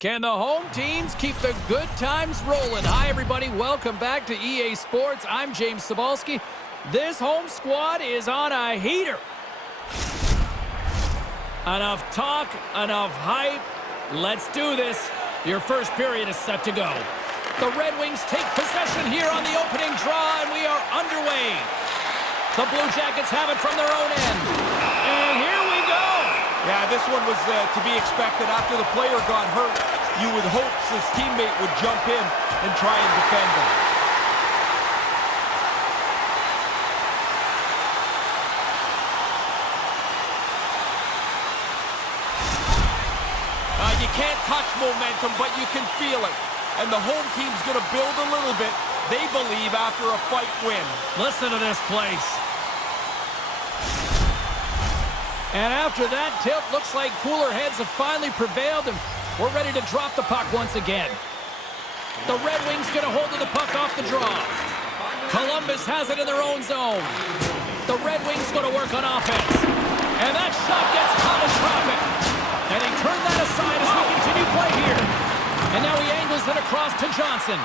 Can the home teams keep the good times rolling? Hi, everybody. Welcome back to EA Sports. I'm James Cebulski. This home squad is on a heater. Enough talk, enough hype. Let's do this. Your first period is set to go. The Red Wings take possession here on the opening draw, and we are underway. The Blue Jackets have it from their own end. And here we go. Yeah, this one was to be expected. After the player got hurt, you would hope his teammate would jump in and try and defend him. You can't touch momentum, but you can feel it. And the home team's going to build a little bit, they believe, after a fight win. Listen to this place. And after that tip, looks like cooler heads have finally prevailed, and we're ready to drop the puck once again. The Red Wings get a hold of the puck off the draw. Columbus has it in their own zone. The Red Wings go to work on offense. And that shot gets caught in traffic. And they turn that aside as we continue play here. And now he angles it across to Johnson.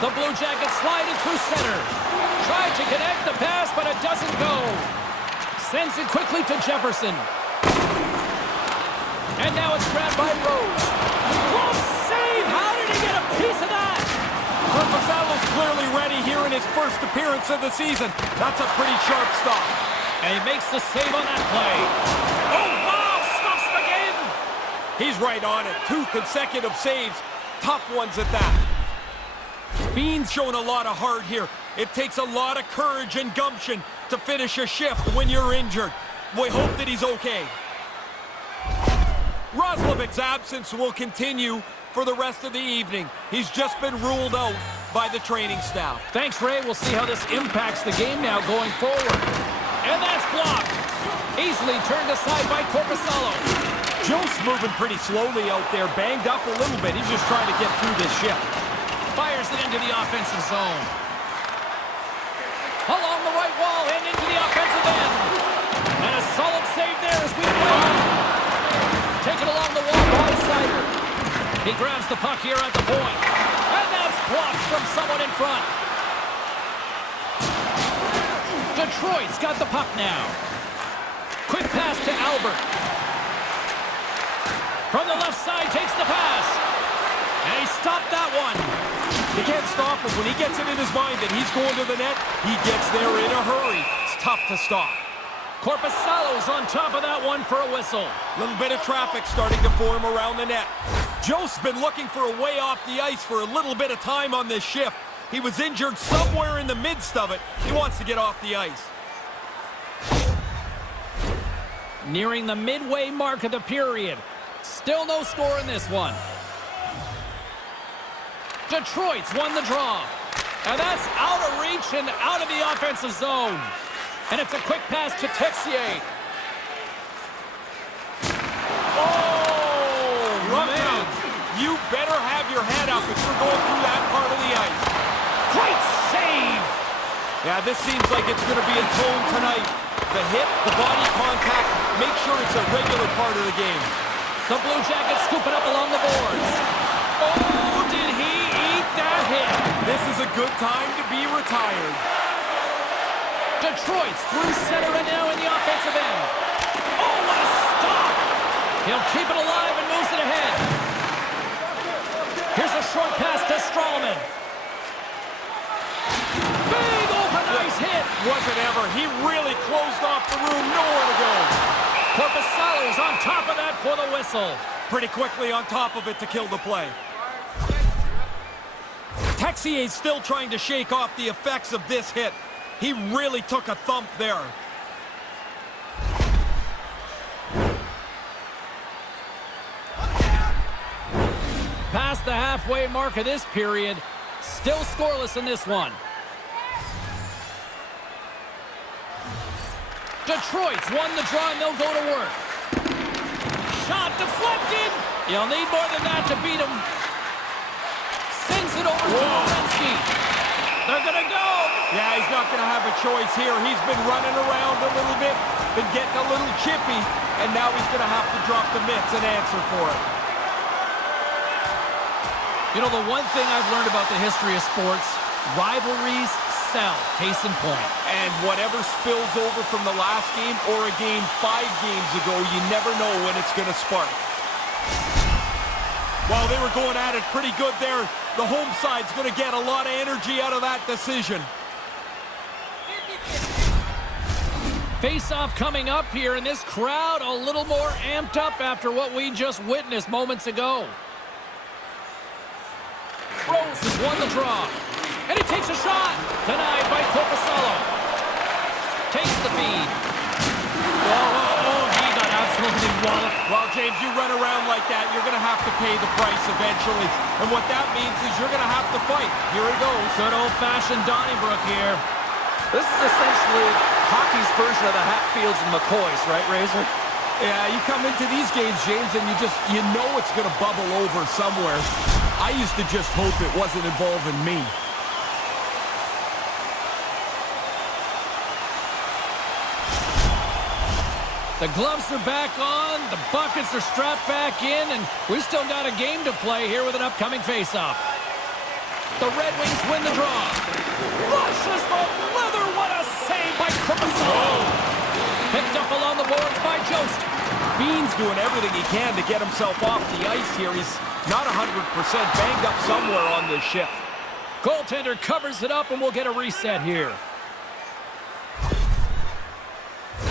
The Blue Jackets slide it through center. Tried to connect the pass, but it doesn't go. Sends it quickly to Jefferson. And now it's grabbed by Rose. Close save! How did he get a piece of that? Corpusalo's clearly ready here in his first appearance of the season. That's a pretty sharp stop. And he makes the save on that play. Oh, wow! Stops him again! He's right on it. 2 consecutive saves. Tough ones at that. Bean's showing a lot of heart here. It takes a lot of courage and gumption to finish a shift when you're injured. We hope that he's okay. Roslovic's absence will continue for the rest of the evening. He's just been ruled out by the training staff. Thanks, Ray. We'll see how this impacts the game now going forward. And that's blocked. Easily turned aside by Korpisalo. Joe's moving pretty slowly out there, banged up a little bit. He's just trying to get through this shift. Fires it into the offensive zone. Along the right wall and into the offensive end. And a solid save there as we play. Taken along the wall by Sider. He grabs the puck here at the point. And that's blocked from someone in front. Detroit's got the puck now. Quick pass to Albert. From the left side, takes the pass. And he stopped that one. You can't stop him. When he gets it in his mind that he's going to the net, he gets there in a hurry. It's tough to stop. Korpisalo's on top of that one for a whistle. Little bit of traffic starting to form around the net. Joe's been looking for a way off the ice for a little bit of time on this shift. He was injured somewhere in the midst of it. He wants to get off the ice. Nearing the midway mark of the period. Still no score in this one. Detroit's won the draw. And that's out of reach and out of the offensive zone. And it's a quick pass to Texier. Oh, man. You better have your head up if you're going through that part of the ice. Great save. Yeah, this seems like it's going to be a tone tonight. The hit, the body contact, make sure it's a regular part of the game. The Blue Jackets scoop it up along the boards. Oh, did he eat that hit? This is a good time to be retired. Detroit's through center and now in the offensive end. Oh, what a stop! He'll keep it alive and moves it ahead. Here's a short pass to Stralman. Big open ice hit. Wasn't ever. He really closed off the room. Nowhere to go. Korpisalo's on top of that for the whistle. Pretty quickly on top of it to kill the play. Texier's still trying to shake off the effects of this hit. He really took a thump there. Past the halfway mark of this period. Still scoreless in this one. Detroit's won the draw and they'll go to work. Shot deflected. You'll need more than that to beat him. Sends it over to Werenski. They're going to go. Yeah, he's not going to have a choice here. He's been running around a little bit, been getting a little chippy, and now he's going to have to drop the mitts and answer for it. You know, the one thing I've learned about the history of sports, rivalries sell, case in point. And whatever spills over from the last game or a game 5 games ago, you never know when it's going to spark. Well, they were going at it pretty good there. The home side's going to get a lot of energy out of that decision. Face-off coming up here, and this crowd a little more amped up after what we just witnessed moments ago. Rose has won the draw, and he takes a shot. Denied by Corpusalo. Takes the feed. Oh, he got absolutely walloped. Well, James, you run around like that, you're going to have to pay the price eventually. And what that means is you're going to have to fight. Here he goes. Good old-fashioned Donnybrook here. This is essentially hockey's version of the Hatfields and McCoys, right, Razor? Yeah, you come into these games, James, and you know it's going to bubble over somewhere. I used to just hope it wasn't involving me. The gloves are back on, the buckets are strapped back in, and we still got a game to play here with an upcoming face-off. The Red Wings win the draw. Flushes the leather. What a save by Corpusalo. Picked up along the boards by Jost. Bean's doing everything he can to get himself off the ice here. He's not 100% banged up somewhere on this shift. Goaltender covers it up, and we'll get a reset here.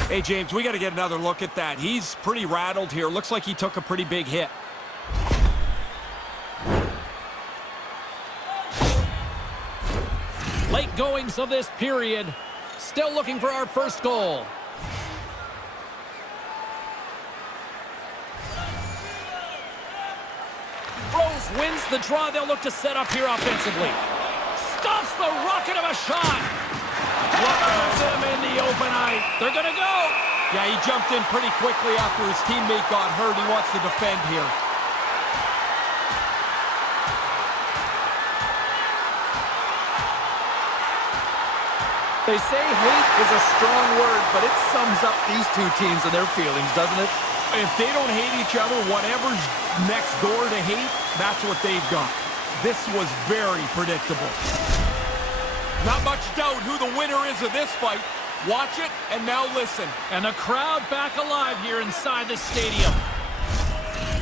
Hey, James, we got to get another look at that. He's pretty rattled here. Looks like he took a pretty big hit. Late goings of this period. Still looking for our first goal. Rose wins the draw. They'll look to set up here offensively. Stops the rocket of a shot. Puts him in the open eye. They're going to go. Yeah, he jumped in pretty quickly after his teammate got hurt. He wants to defend here. They say hate is a strong word, but it sums up these two teams and their feelings, doesn't it? If they don't hate each other, whatever's next door to hate, that's what they've got. This was very predictable. Not much doubt who the winner is of this fight. Watch it, and now listen. And the crowd back alive here inside the stadium.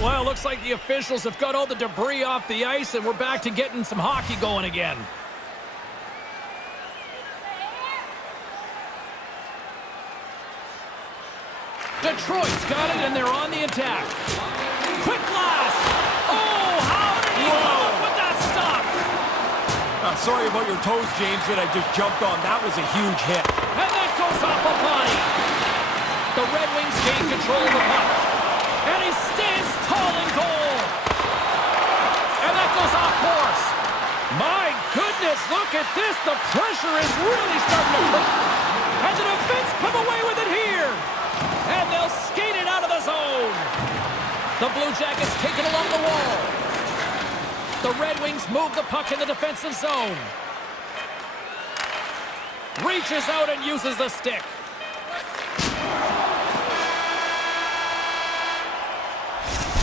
Well, looks like the officials have got all the debris off the ice, and we're back to getting some hockey going again. Detroit's got it, and they're on the attack. Quick blast! Oh, how did he come up with that stop? Sorry about your toes, James, that I just jumped on. That was a huge hit. And that goes off a body. The Red Wings gain control of the puck. And he stands tall in goal. And that goes off course. My goodness, look at this. The pressure is really starting to cook. And the defense come away with it here. And they'll skate it out of the zone. The Blue Jackets take it along the wall. The Red Wings move the puck in the defensive zone. Reaches out and uses the stick.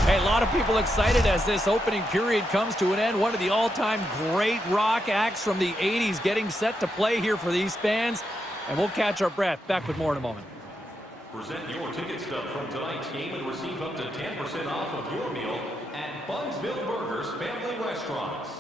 Hey, a lot of people excited as this opening period comes to an end. One of the all-time great rock acts from the 80s getting set to play here for these fans. And we'll catch our breath. Back with more in a moment. Present your ticket stub from tonight's game and receive up to 10% off of your meal at Bunsville Burgers Family Restaurants.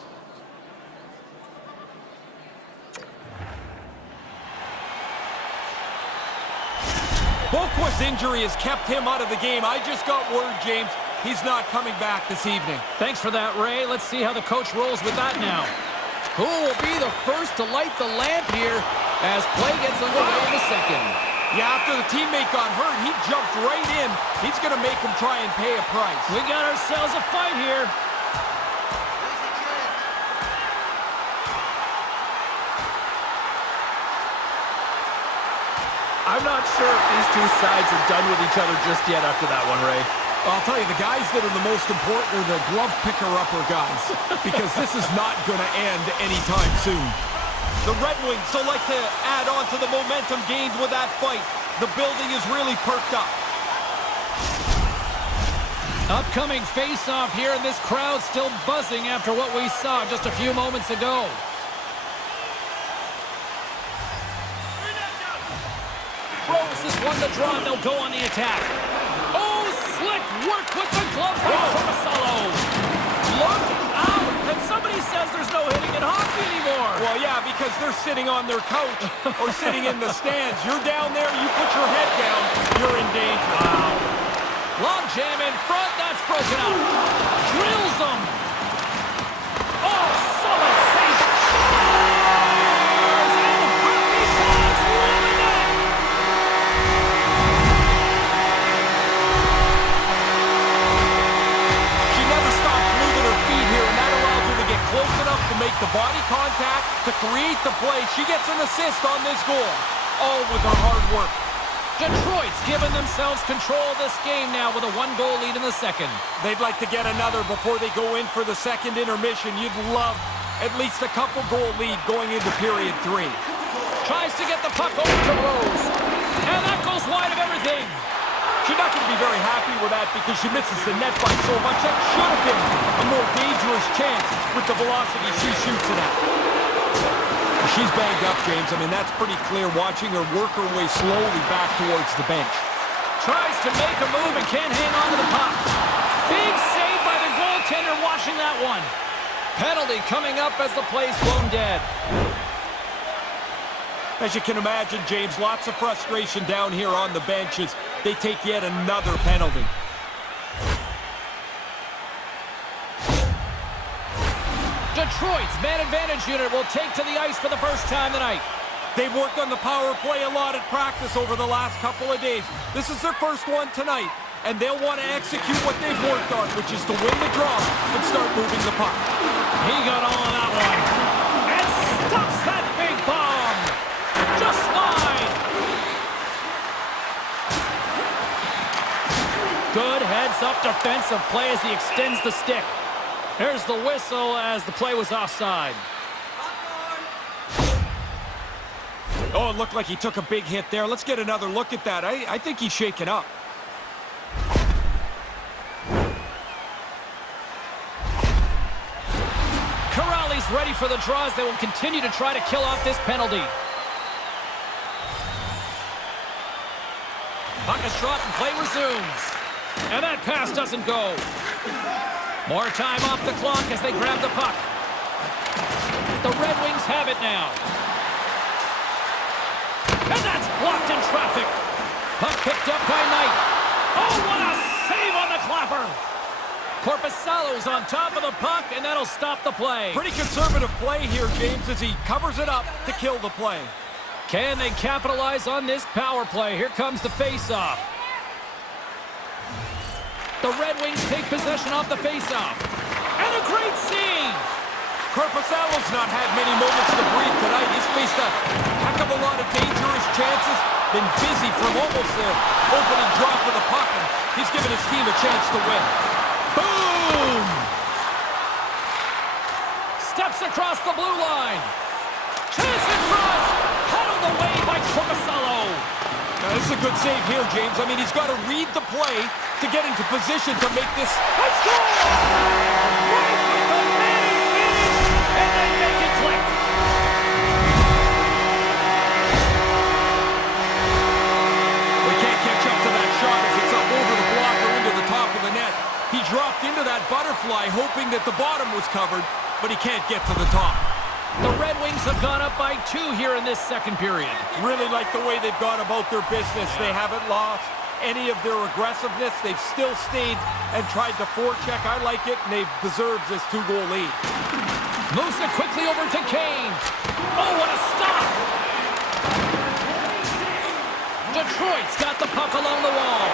Boquist's injury has kept him out of the game. I just got word, James, he's not coming back this evening. Thanks for that, Ray. Let's see how the coach rolls with that now. Who will be the first to light the lamp here as play gets underway in the second? Yeah, after the teammate got hurt, he jumped right in. He's going to make him try and pay a price. We got ourselves a fight here. I'm not sure if these two sides are done with each other just yet after that one, Ray. I'll tell you, the guys that are the most important are the glove picker-upper guys, because this is not going to end anytime soon. The Red Wings still like to add on to the momentum gained with that fight. The building is really perked up. Upcoming face-off here, and this crowd still buzzing after what we saw just a few moments ago. Rose has won the draw, and they'll go on the attack. Oh, slick work with the glove by Corpusalo. Look out! And somebody says there's no hitting in hockey anymore. Well, yeah, because they're sitting on their couch or sitting in the stands. You're down there, you put your head down, you're in danger. Wow. Long jam in front, that's broken up. Drills them. Oh, solid save. Scores! And hockey gods living it. She never stops moving her feet here, and that allows her to get close enough to make the body contact, to create the play. She gets an assist on this goal, all with her hard work. Detroit's given themselves control of this game now with a one-goal lead in the second. They'd like to get another before they go in for the second intermission. You'd love at least a couple-goal lead going into period 3. Tries to get the puck over to Rose. And that goes wide of everything. She's not going to be very happy with that because she misses the net by so much. That should have been a more dangerous chance with the velocity she shoots it at. She's banged up, James. I mean, that's pretty clear watching her work her way slowly back towards the bench. Tries to make a move and can't hang on to the puck. Big save by the goaltender watching that one. Penalty coming up as the play's blown dead. As you can imagine, James, lots of frustration down here on the bench as they take yet another penalty. Detroit's man advantage unit will take to the ice for the first time tonight. They've worked on the power play a lot at practice over the last couple of days. This is their first one tonight, and they'll want to execute what they've worked on, which is to win the draw and start moving the puck. He got all of that one. And stops that big bomb. Just wide. Good heads-up defensive play as he extends the stick. There's the whistle as the play was offside. Oh, it looked like he took a big hit there. Let's get another look at that. I think he's shaken up. Corrali's ready for the draws. They will continue to try to kill off this penalty. Puck is dropped and play resumes. And that pass doesn't go. More time off the clock as they grab the puck. The Red Wings have it now. And that's blocked in traffic. Puck picked up by Knight. Oh, what a save on the clapper. Korpisalo's on top of the puck, and that'll stop the play. Pretty conservative play here, James, as he covers it up to kill the play. Can they capitalize on this power play? Here comes the face-off. The Red Wings take possession off the face-off. And a great save! Korpisalo's not had many moments to breathe tonight. He's faced a heck of a lot of dangerous chances. Been busy from almost the opening drop of the puck. And he's given his team a chance to win. Boom! Steps across the blue line. Chance in front! Headed away by Korpisalo. Now, this is a good save here, James. I mean, he's got to read the play to get into position to make this. Let's go! Right with the man advantage, and they make it click. We can't catch up to that shot as it's up over the block or into the top of the net. He dropped into that butterfly hoping that the bottom was covered, but he can't get to the top. The Red Wings have gone up by 2 here in this second period. Really like the way they've gone about their business. They haven't lost any of their aggressiveness. They've still stayed and tried to forecheck. I like it, and they've deserved this 2-goal lead. Moves it quickly over to Kane. Oh, what a stop! Detroit's got the puck along the wall.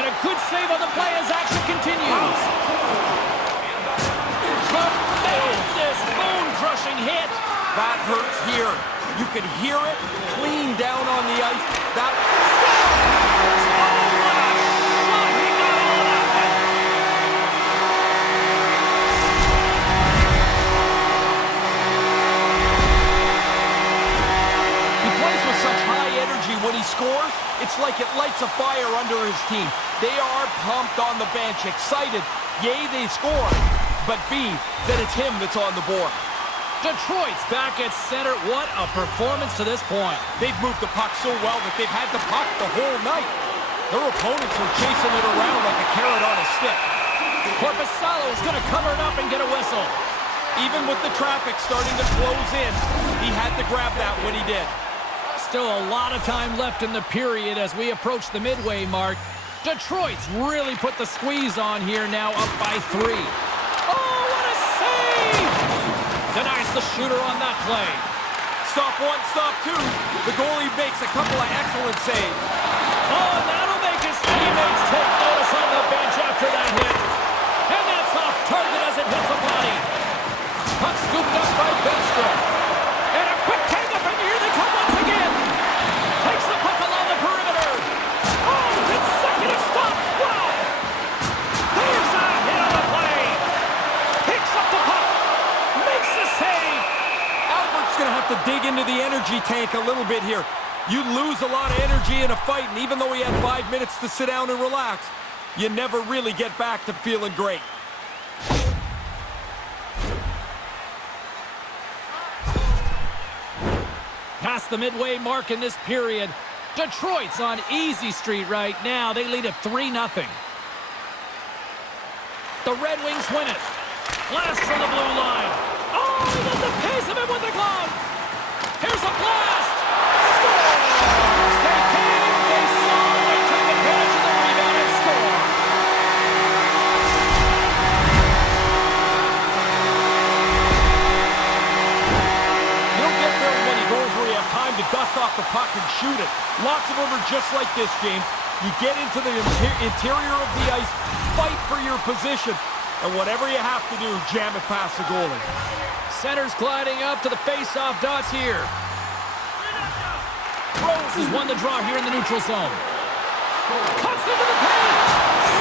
And a good save on the play as action continues. Tremendous bone-crushing hit. That hurts here. You can hear it clean down on the ice. That. Oh, what a shot! He got all of that one. He plays with such high energy when he scores. It's like like it lights a fire under his team. They are pumped on the bench, excited. Yay, they score, but B, that it's him that's on the board. Detroit's back at center. What a performance to this point. They've moved the puck so well that they've had the puck the whole night. Their opponents were chasing it around like a carrot on a stick. Korpisalo's going to cover it up and get a whistle. Even with the traffic starting to close in, he had to grab that when he did. Still a lot of time left in the period as we approach the midway mark. Detroit's really put the squeeze on here now, up by 3. Oh, what a save! Denies the shooter on that play. Stop one, stop two. The goalie makes a couple of excellent saves. Oh, that'll make his teammates take notice on the bench after that hit. And that's off target as it hits a body. Puck scooped up by Benstrom. And a quick hang-up, and here they come once again. Takes the puck along the perimeter. Oh, consecutive stops. Wow. There's a hit on the play. Picks up the puck. Makes the save. Albert's going to have to dig into the energy tank a little bit here. You lose a lot of energy in a fight, and even though he had 5 minutes to sit down and relax, you never really get back to feeling great. Past the midway mark in this period. Detroit's on easy street right now. They lead at 3-0. The Red Wings win it. Blast from the blue line. Oh, he does a pace of it with the glove. Here's a blast. Scores! They came, they saw, they took advantage of the rebound and score. You don't get very many goals where you have time to dust off the puck and shoot it. Lots of them are just like this, James. You get into the interior of the ice, fight for your position, and whatever you have to do, jam it past the goalie. Center's gliding up to the face-off dots here. Rose has won the draw here in the neutral zone. Cuts into the paint.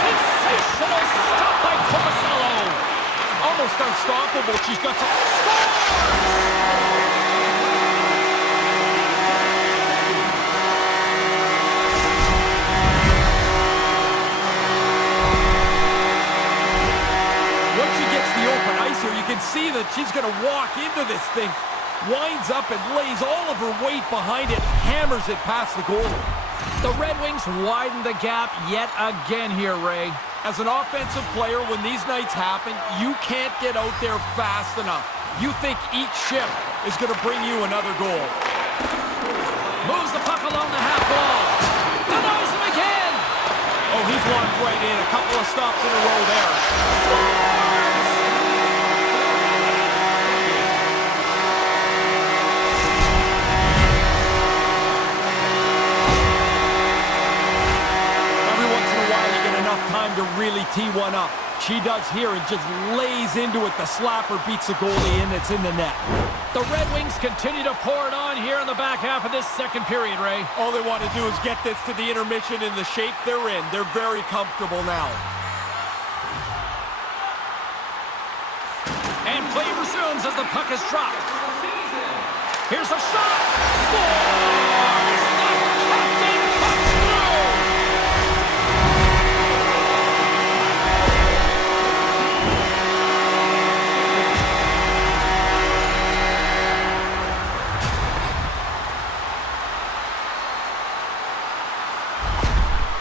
Sensational stop by Korpisalo. Almost unstoppable. She's got some... Once she gets the open ice here, you can see that she's going to walk into this thing. Winds up and lays all of her weight behind it, hammers it past the goalie. The Red Wings widen the gap yet again here, Ray. As an offensive player, when these nights happen, you can't get out there fast enough. You think each shift is going to bring you another goal. Moves the puck along the half wall. Denies him again. Oh, he's locked right in. A couple of stops in a row there. Time to really tee one up. She does here and just lays into it. The slapper beats the goalie and it's in the net. The Red Wings continue to pour it on here in the back half of this second period, Ray. All they want to do is get this to the intermission in the shape they're in. They're very comfortable now. And play resumes as the puck is dropped. Here's a shot. Scores! The captain comes through!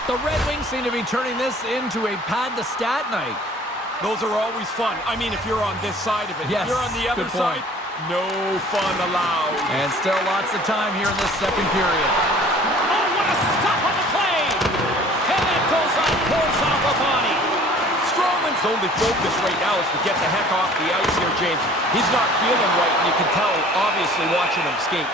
The Red Wings seem to be turning this into a pad-the-stat night. Those are always fun. I mean, if you're on this side of it. Yes, if you're on the other side, no fun allowed. And still lots of time here in this second period. Oh, what a stop on the play! And that goes on, pours off a body. Stroman's only focus right now is to get the heck off the ice here, James. He's not feeling right, and you can tell, obviously, watching him skate.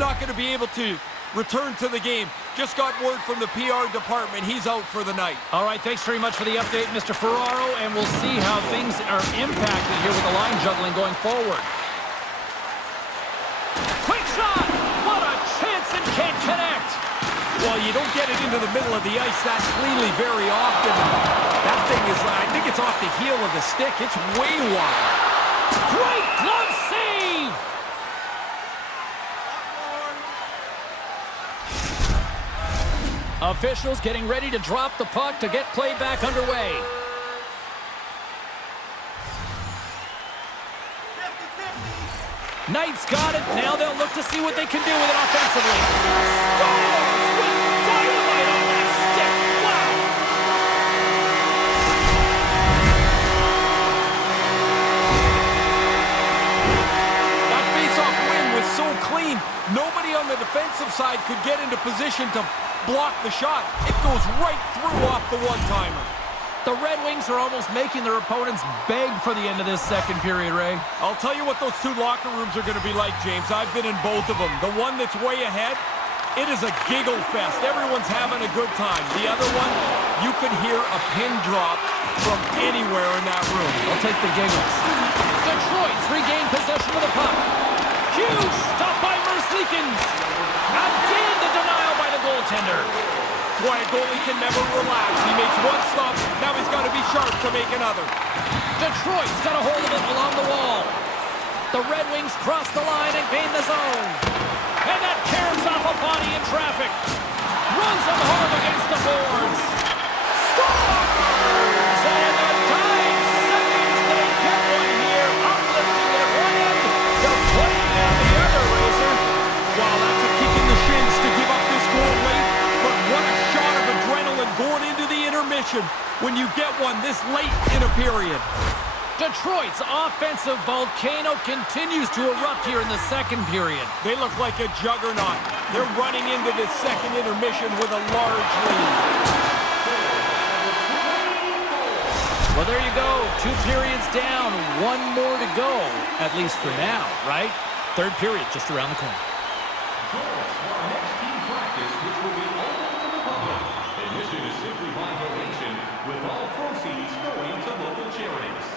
Not going to be able to return to the game. Just got word from the PR department. He's out for the night. All right, thanks very much for the update, Mr. Ferraro, and we'll see how things are impacted here with the line juggling going forward. Quick shot! What a chance, and can't connect! Well, you don't get it into the middle of the ice that cleanly very often. That thing is, I think it's off the heel of the stick. It's way wide. Great glove save! Officials getting ready to drop the puck to get play back underway. Knight's got it. Now they'll look to see what they can do with it offensively. Scores with dynamite on that stick. Wow! That face-off win was so clean. Nobody on the defensive side could get into position to block the shot. It goes right through off the one-timer. The Red Wings are almost making their opponents beg for the end of this second period, Ray. I'll tell you what those two locker rooms are going to be like, James. I've been in both of them. The one that's way ahead, it is a giggle fest. Everyone's having a good time. The other one, you could hear a pin drop from anywhere in that room. I'll take the giggles. Detroit's regained possession of the puck. Huge stop by Shesterkin. Again, the denial by the goaltender. Why a goalie can never relax. He makes one stop, now he's got to be sharp to make another. Detroit's got a hold of it along the wall. The Red Wings cross the line and gain the zone. And that caroms off a body in traffic. Runs him home against the boards. Scores! And the dying seconds, they get one here. Uplifting it at one end. They're playing down the other, Razor. Wow, that's a kick in the shins to give up this goal late. But what a shot of adrenaline going into the intermission when you get one this late in a period. Detroit's offensive volcano continues to erupt here in the second period. They look like a juggernaut. They're running into this second intermission with a large lead. Well, there you go. 2 periods down, 1 more to go, at least for now, right? Third period just around the corner. Join us for our next team practice, which will be open to the public. Admission is simply by donation, with all proceeds going to local charities.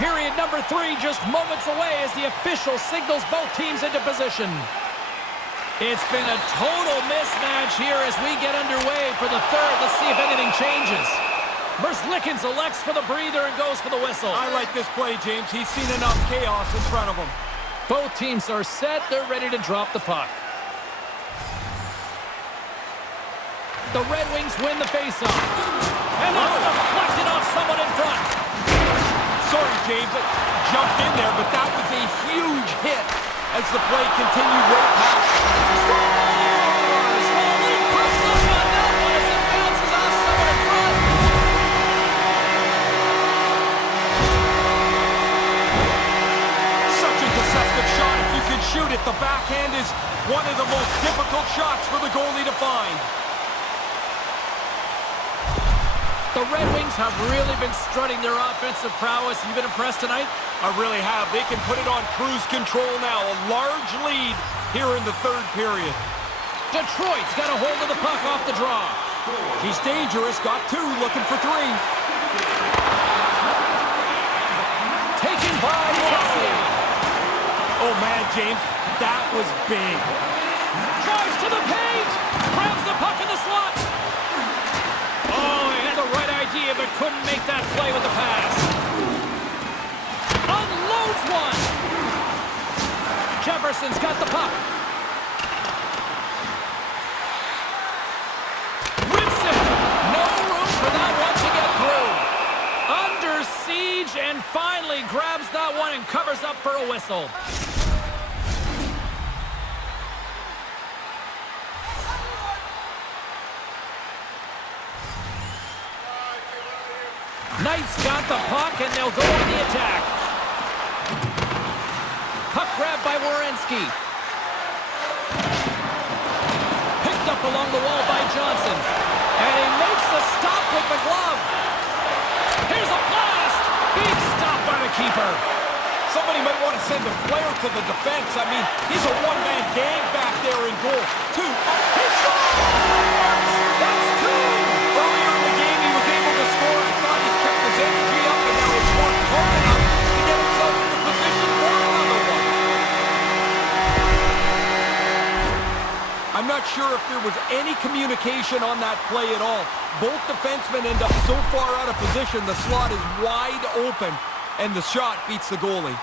Period number 3 just moments away as the official signals both teams into position. It's been a total mismatch here as we get underway for the third. Let's see if anything changes. Shesterkin elects for the breather and goes for the whistle. I like this play, James. He's seen enough chaos in front of him. Both teams are set. They're ready to drop the puck. The Red Wings win the faceoff. And that's deflected off someone in front. Sorry, James, it jumped in there, but that was a huge hit as the play continued right past. Scores! Well, a little puck luck on that one as it bounces off someone in front. Such a deceptive shot. If you can shoot it, the backhand is one of the most difficult shots for the goalie to find. The Red Wings have really been strutting their offensive prowess. You been impressed tonight? I really have. They can put it on cruise control now. A large lead here in the third period. Detroit's got a hold of the puck off the draw. He's dangerous. Got 2, looking for 3. Taken by Kelsey. Oh, man, James, that was big. Drives to the paint. Grabs the puck in the slot. Oh, he had the right idea, but couldn't make that play with the pass. Unloads one. Jefferson's got the puck. Rips it. No room for that one to get through. Under siege and finally grabs that one and covers up for a whistle. Knight's got the puck, and they'll go on the attack. Puck grabbed by Werenski. Picked up along the wall by Johnson. And he makes the stop with the glove. Here's a blast! Big stop by the keeper. Somebody might want to send a flare to the defense. I mean, he's a one-man gang back there in goal. 2. He scores! That's 2! Earlier in the if there was any communication on that play at all. Both defensemen end up so far out of position, the slot is wide open, and the shot beats the goalie.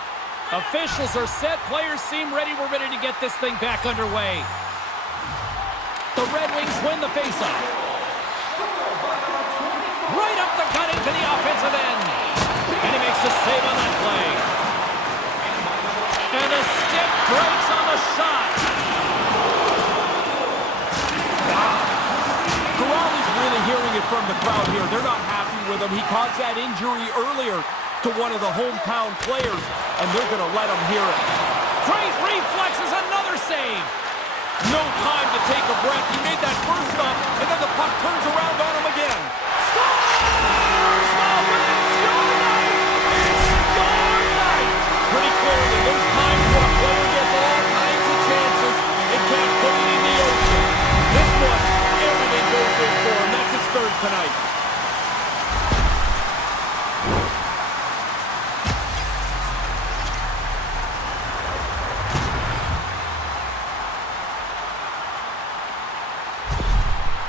Officials are set. Players seem ready. We're ready to get this thing back underway. The Red Wings win the faceoff. Right up the gut into the offensive end. And he makes the save on that play. And the stick breaks on the shot. Corrali's really hearing it from the crowd here. They're not happy with him. He caused that injury earlier to one of the hometown players, and they're going to let him hear it. Great reflexes, another save. No time to take a breath. He made that first stop, and then the puck turns around on him again. Scores! Oh, it's your night! It's your night! Pretty clearly, there's times when a player gets all kinds of chances and can't put it in the ocean. This one, everything goes in for him. That's his third tonight.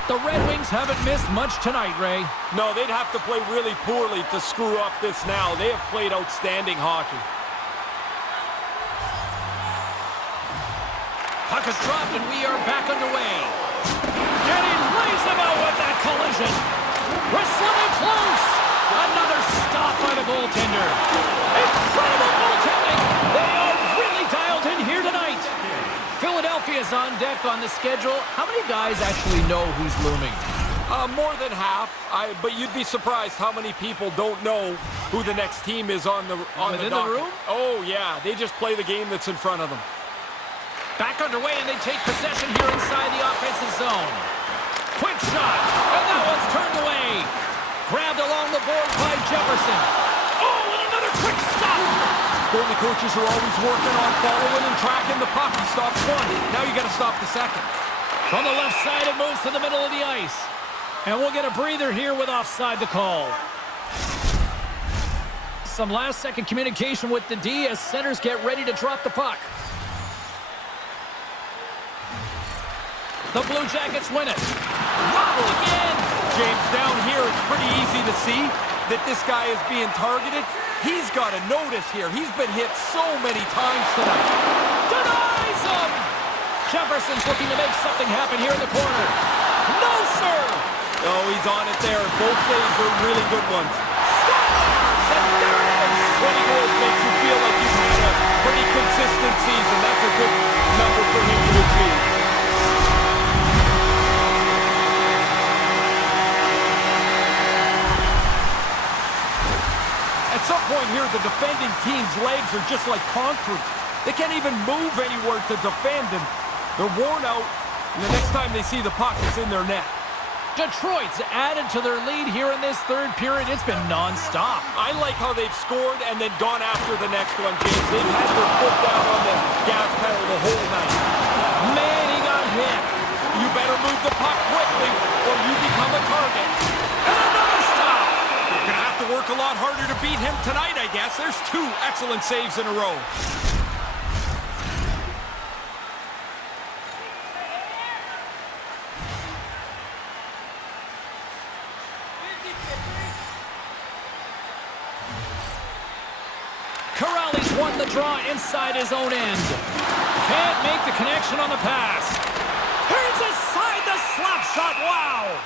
The Red Wings haven't missed much tonight, Ray. No, they'd have to play really poorly to screw up this now. They have played outstanding hockey. Puck is dropped, and we are back underway. And he lays him out with that collision. Wrestling close. Another stop by the goaltender. Incredible goaltending. They are really dialed in here tonight. Philadelphia's on deck on the schedule. How many guys actually know who's looming? More than half, but you'd be surprised how many people don't know who the next team is on the Within the room? Oh, yeah. They just play the game that's in front of them. Back underway, and they take possession here inside the offensive zone. Quick shot, and that one's turned away. Grabbed along the board by Jefferson. Oh, and another quick stop. Goalie coaches are always working on following and tracking the puck. He stops one. Now you got to stop the second. From the left side, it moves to the middle of the ice. And we'll get a breather here with offside to call. Some last-second communication with the D as centers get ready to drop the puck. The Blue Jackets win it. Robbed again. James, down here, it's pretty easy to see that this guy is being targeted. He's got to notice here. He's been hit so many times tonight. Denies him! Jefferson's looking to make something happen here in the corner. No, sir! Oh, he's on it there. Both saves are really good ones. Scores! And there it is! 20 goals makes you feel like you've had a pretty consistent season. That's a good number for him to achieve. At some point here, the defending team's legs are just like concrete. They can't even move anywhere to defend, and they're worn out, and the next time they see the puck, it's in their net. Detroit's added to their lead here in this third period. It's been non-stop. I like how they've scored and then gone after the next one, James. They've had their foot down on the gas pedal the whole night. Man, he got hit. You better move the puck quickly, or you become a target. And another stop. Gonna have to work a lot harder to beat him tonight, I guess. There's two excellent saves in a row. Corrali's won the draw inside his own end. Can't make the connection on the pass. Turns aside the slap shot. Wow.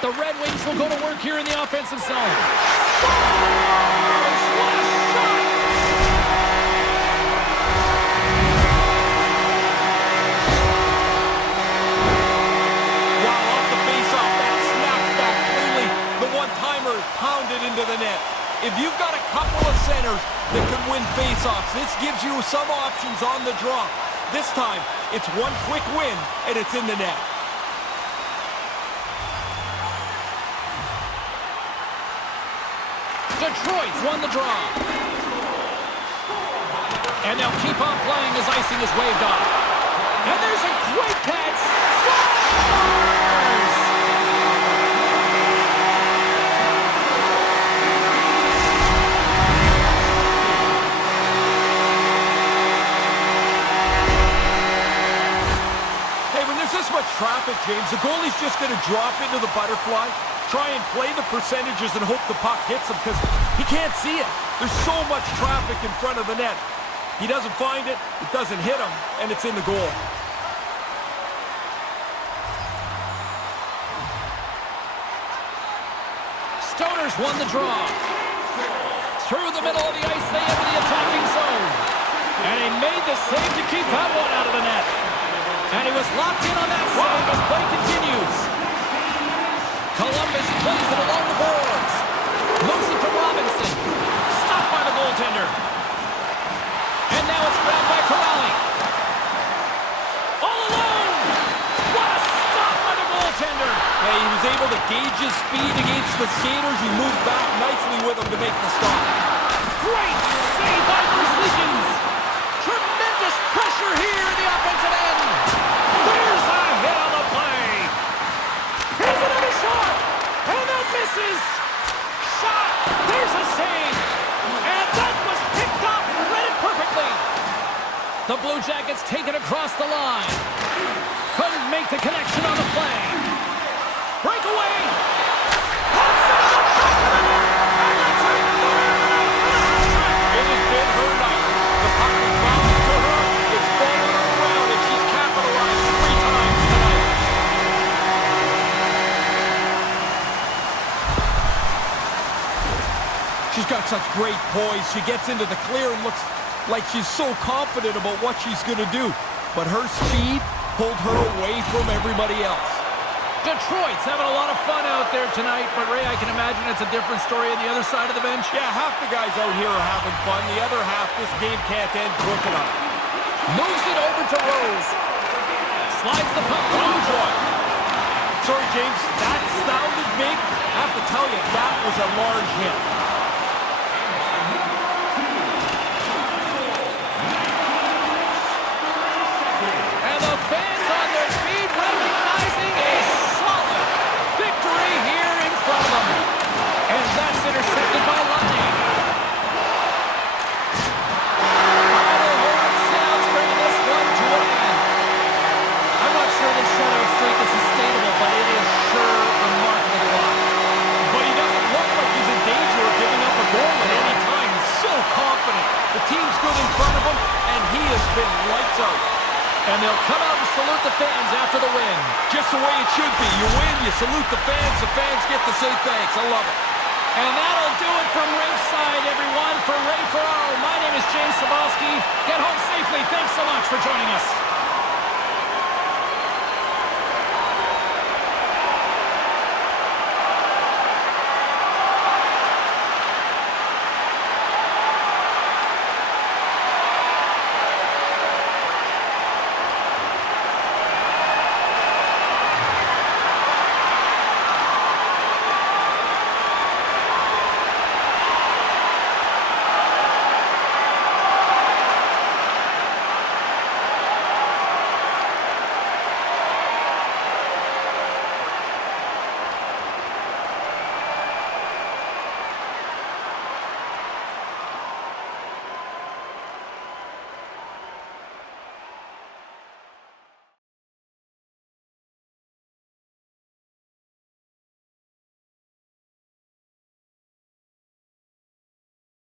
The Red Wings will go to work here in the offensive zone. Scores! What a shot! Wow, off the face-off, that snaps back cleanly. The one-timer is pounded into the net. If you've got a couple of centers that can win face-offs, this gives you some options on the draw. This time, it's one quick win, and it's in the net. Detroit's won the draw. And they'll keep on playing as icing is waved off. And there's a great catch. Scores! traffic, James. The goalie's just going to drop into the butterfly, try and play the percentages and hope the puck hits him because he can't see it. There's so much traffic in front of the net. He doesn't find it, it doesn't hit him, and it's in the goal. Stoners won the draw. Through the middle of the ice, they enter the attacking zone. And he made the save to keep that one out of the net. And he was locked in on that save as play continues. Columbus plays it along the boards. Moves it to Robinson. Stopped by the goaltender. And now it's grabbed by Corrali. All alone! What a stop by the goaltender! Yeah, he was able to gauge his speed against the skaters. He moved back nicely with them to make the stop. Great save by Shesterkin. Tremendous pressure here in the offensive end. There's a hit on the play. Here's another shot. And that misses. Shot. There's a save. And that was picked up and read it perfectly. The Blue Jackets take it across the line. Couldn't make the connection on the play. Breakaway. That's it on the back of the net. And that's her third. It has been her night. The puck is bounced to her. It's fallen around, and she's capitalized 3 times tonight. She's got such great poise. She gets into the clear and looks like she's so confident about what she's going to do. But her speed pulled her away from everybody else. Detroit's having a lot of fun out there tonight, but Ray, I can imagine it's a different story on the other side of the bench. Yeah, half the guys out here are having fun. The other half, this game can't end quick enough. Moves it over to Rose. Slides the puck down. Sorry, James, that sounded big. I have to tell you, that was a large hit. And the fans on their feet recognizing a solid victory here in front of them. And that's intercepted by Laine. Final horn sounds, bringing this one to an end. I'm not sure this shutout streak is sustainable, but it is sure remarkable to watch. But he doesn't look like he's in danger of giving up a goal at any time. He's so confident. The team's good in front of him, and he has been lights out. And they'll come out and salute the fans after the win. Just the way it should be. You win, you salute the fans get to say thanks. I love it. And that'll do it from ringside, everyone. For Ray Ferraro, my name is James Cybulski. Get home safely. Thanks so much for joining us.